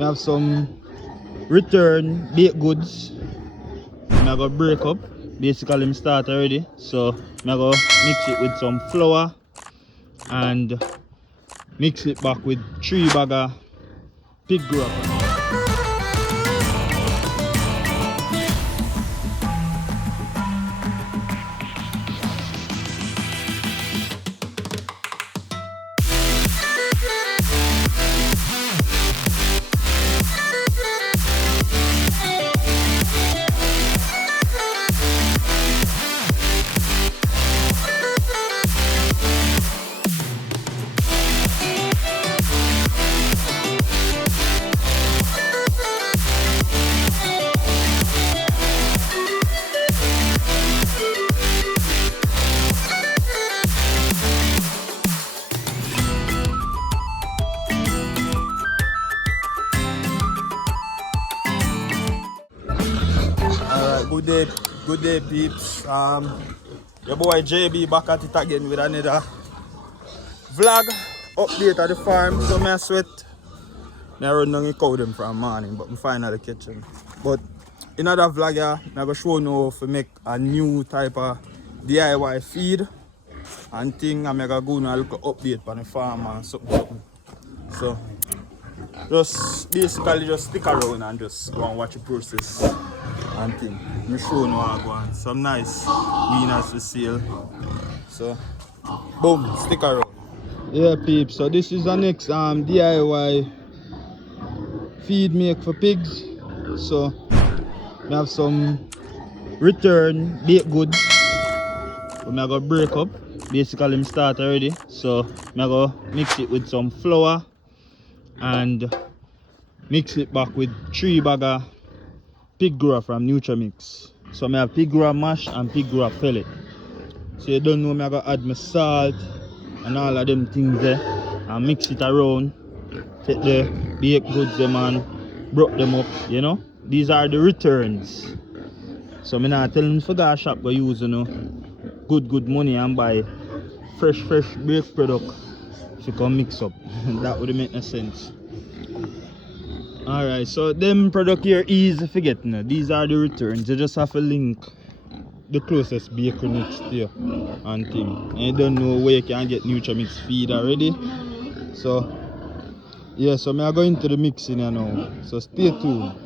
We have some return baked goods. I'm gonna break up. Basically, I'm start already. So I'm gonna mix it with some flour and mix it back with 3 bag of pig grub. Good day peeps. Your boy JB back at it again with another vlog update at the farm. So I sweat. I run down the cow them from morning, but I finally catch them. But in another vlog here, I'm gonna show you how to make a new type of DIY feed and thing. I'm gonna go and look update on the farm and something. So just basically just stick around and just go and watch the process and thing. I'm showing you how I go on. Some nice winners for sale. So boom, stick around. Yeah peeps, so this is the next DIY feed make for pigs. So we have some return baked goods. I'm gonna break up. Basically I'm start already. So I'm gonna mix it with some flour and mix it back with 3 bag of pig grub from Nutramix. So I have pig grub mash and pig grub pellet. So you don't know, I'm gonna add my salt and all of them things there and mix it around. Take the baked goods them and broke them up, you know. These are the returns. So I'm not telling them to go shop go use, you know, good money and buy fresh baked product if you can mix up. That would make no sense. Alright, so them product here easy to get now. These are the returns. You just have to link the closest bakery next to you and thing. And you don't know where you can get Nutramix feed already. So yeah, so I'm going into the mixing here now. So stay tuned.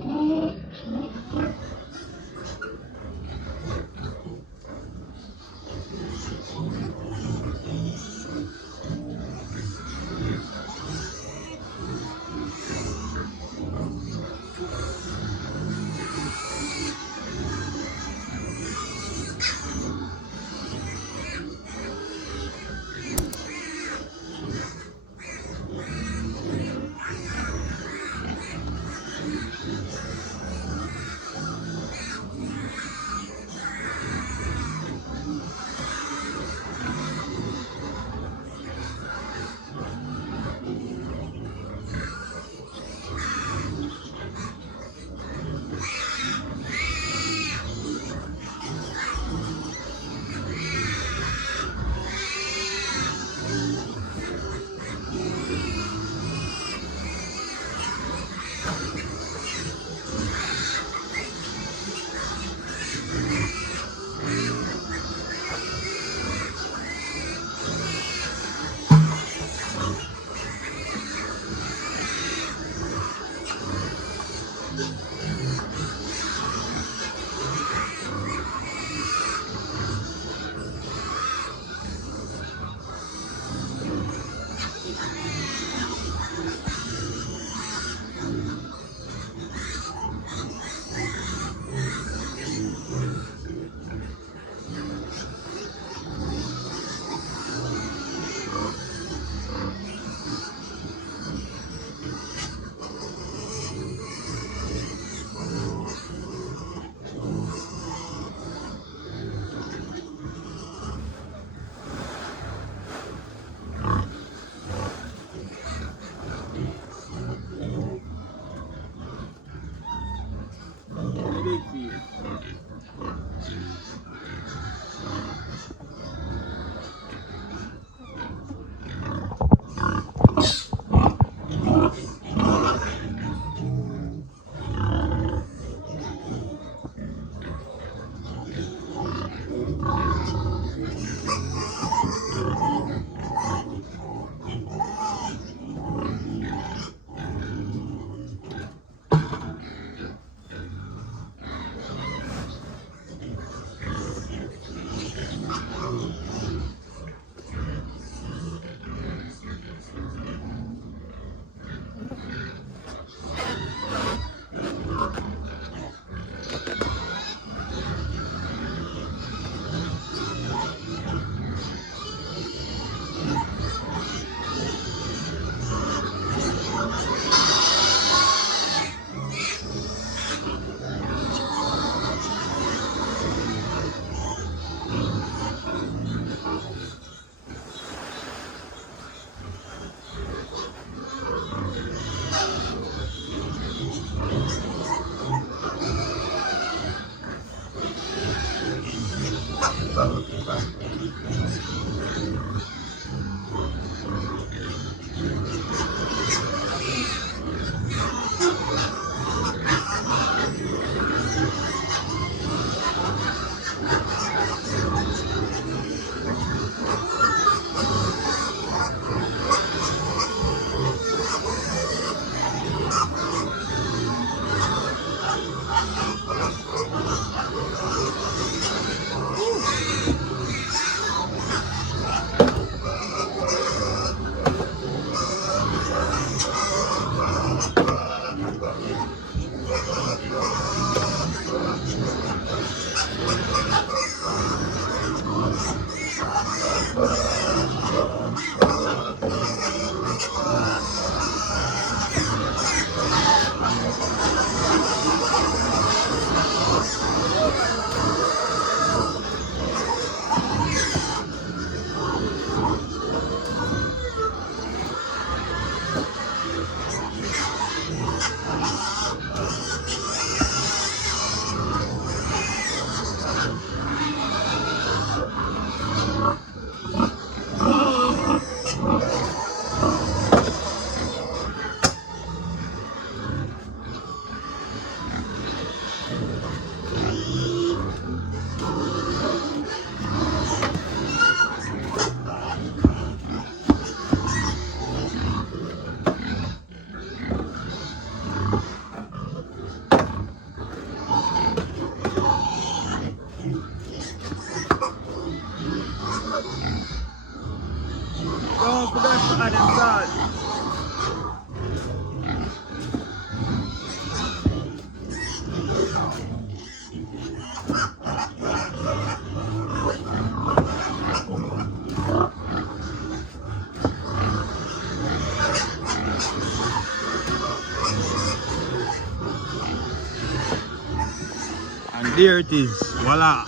There it is. Voila.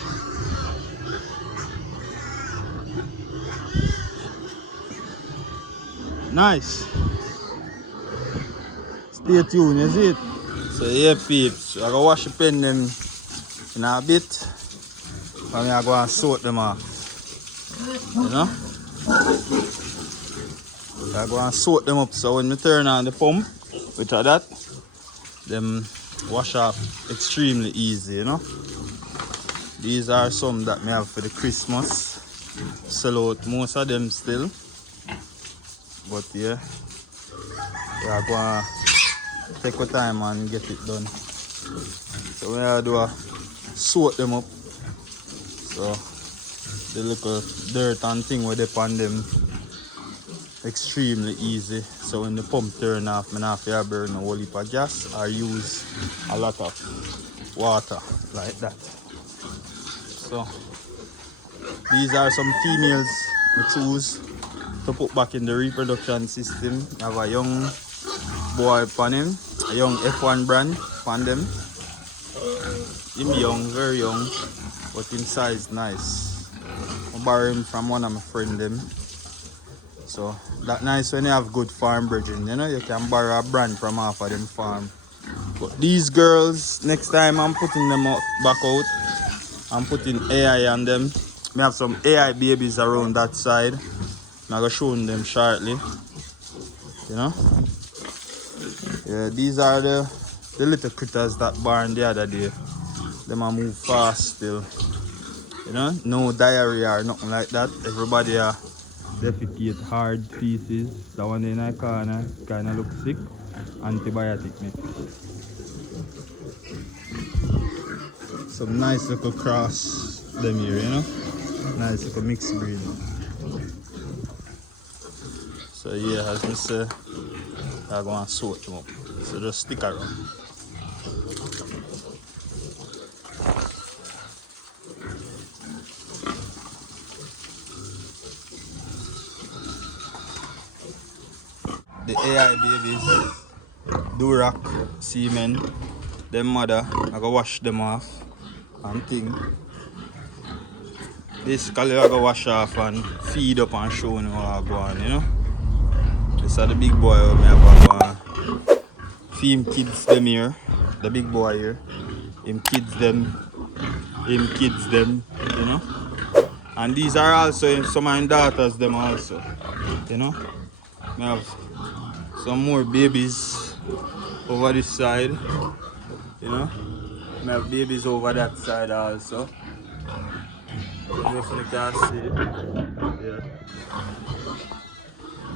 Nice. Stay tuned, you see it? So yeah peeps, I go wash the pen them in a bit. And I go and soak them off. You know? I go and soak them up so when we turn on the pump, which are that, them wash off extremely easy, you know? These are some that me have for the Christmas. Sell out most of them still. But yeah, we are going to take our time and get it done. So we are do a soak them up. So the little dirt and thing where they on them extremely easy. So when the pump turn off, I have to burn a whole heap of gas or use a lot of water like that. So these are some females we choose to put back in the reproduction system. I have a young boy upon him, a young F1 brand upon them. Him young, very young, but him size nice. I borrow him from one of my friends them. So that nice when you have good farm brethren, you know, you can borrow a brand from half of them farm. But these girls, next time I'm putting them back out, I'm putting AI on them. We have some AI babies around that side. I'm going to show them shortly. You know? Yeah, these are the little critters that born the other day. Them a move fast still. You know? No diarrhea or nothing like that. Everybody defecate hard feces. That one in the corner kind of look sick. Antibiotic mix. Some nice little cross them here, you know? Nice little mixed breed. So yeah, as I say, I'm going to soak them up. So just stick around. The AI babies, Durak, semen, them mother, I go wash them off and thing. Basically I go wash off and feed up and show them what I go on, you know. This is the big boy who I have feed kids them here. The big boy here. Him kids them, you know. And these are also some of my daughters them also, you know. I have some more babies over this side, you know. I have babies over that side also. You definitely can see. Yeah.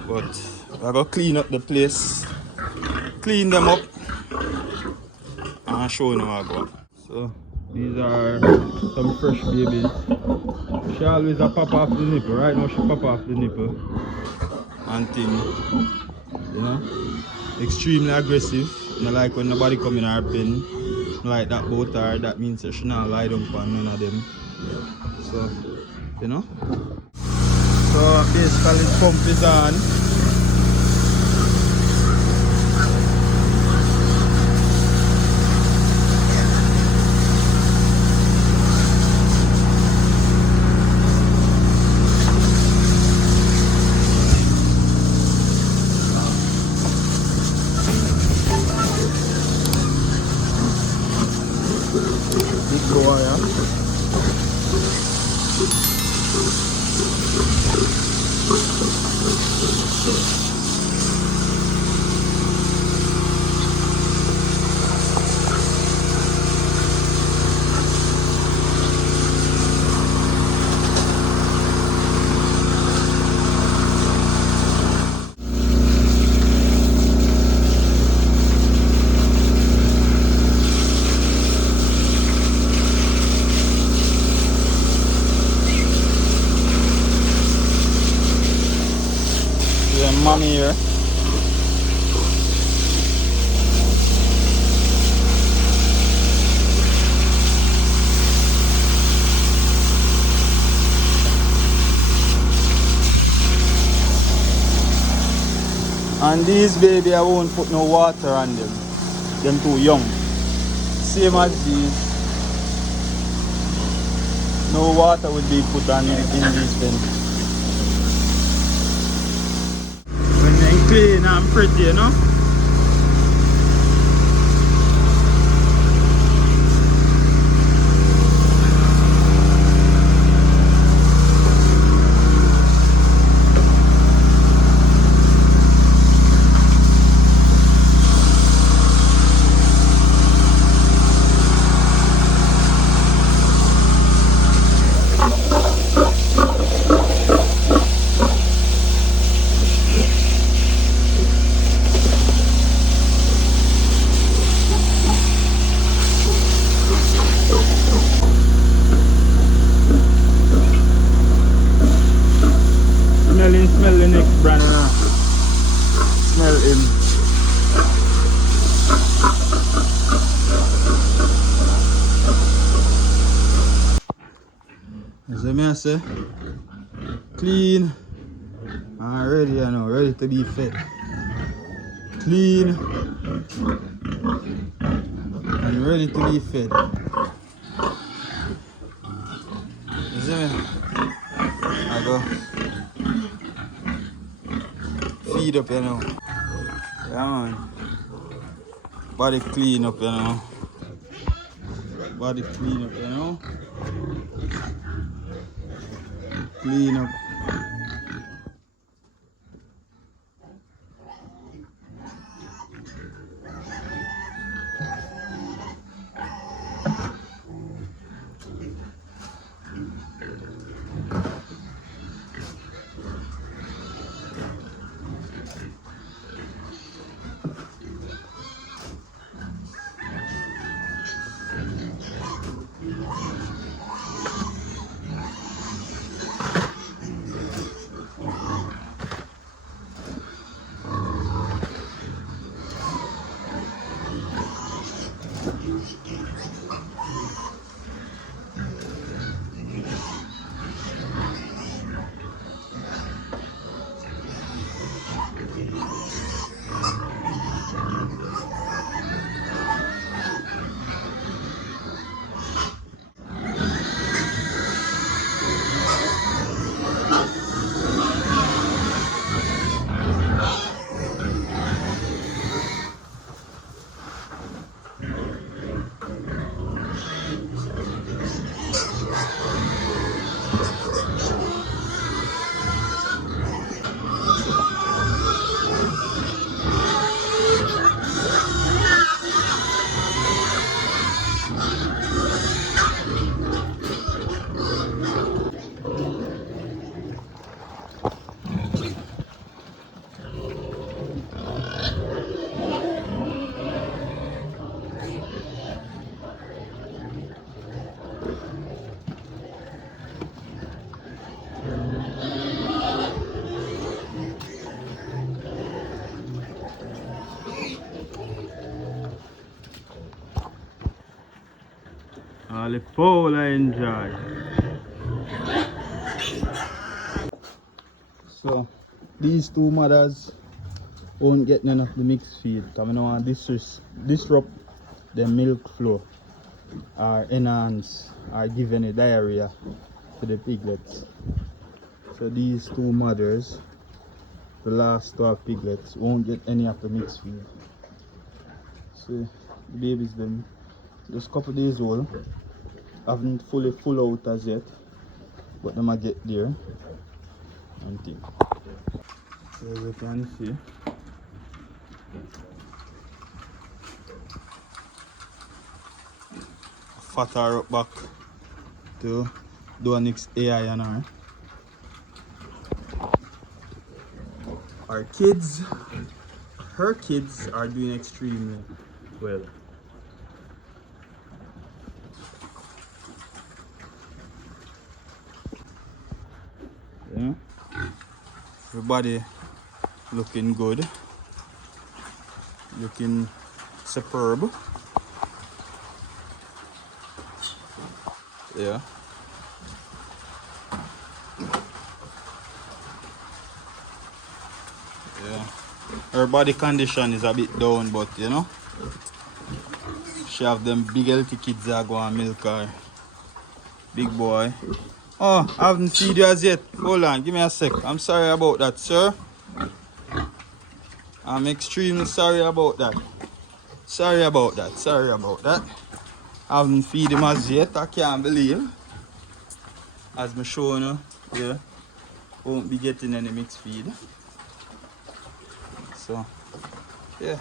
But I gotta clean up the place, clean them up, and show them how I go. So these are some fresh babies. She always a pop off the nipple. Right now she pop off the nipple and thing, you know. Extremely aggressive. Not like when nobody come in her pen. Like that boat her, that means that she not lie down for none of them. So, you know. So basically the pump is on. Big blower, yeah. Mommy here. And these baby I won't put no water on them. Them too young. Same as these. No water would be put on in this then. When they clean and pretty, you know. Smell the next brand now. Smell him. As I say, clean and ready, you know, ready to be fed. Clean and ready to be fed. You see me? I go feed up, you know. Yeah, man. Body clean up, you know. Body clean up, you know. Clean up. All the fowl I enjoy. So these two mothers won't get none of the mixed feed because I don't want to disrupt the milk flow or enhance or give any diarrhea to the piglets. So these two mothers, the last 12 piglets, won't get any of the mixed feed. So the babies them just a couple days old, haven't fully full out as yet, but they might get there and think. So as you can see, fat her up back to do a next AI on her. Our kids, her kids are doing extremely well. Yeah. Everybody looking good, looking superb. Yeah. Yeah. Her body condition is a bit down, but you know, she have them big healthy kids that go and milk her. Big boy. Oh, I haven't feed you as yet. Hold on, give me a sec. I'm sorry about that, sir. I'm extremely sorry about that. Sorry about that. Sorry about that. I haven't feed him as yet. I can't believe. As I'm showing you, yeah, won't be getting any mixed feed. So, yeah.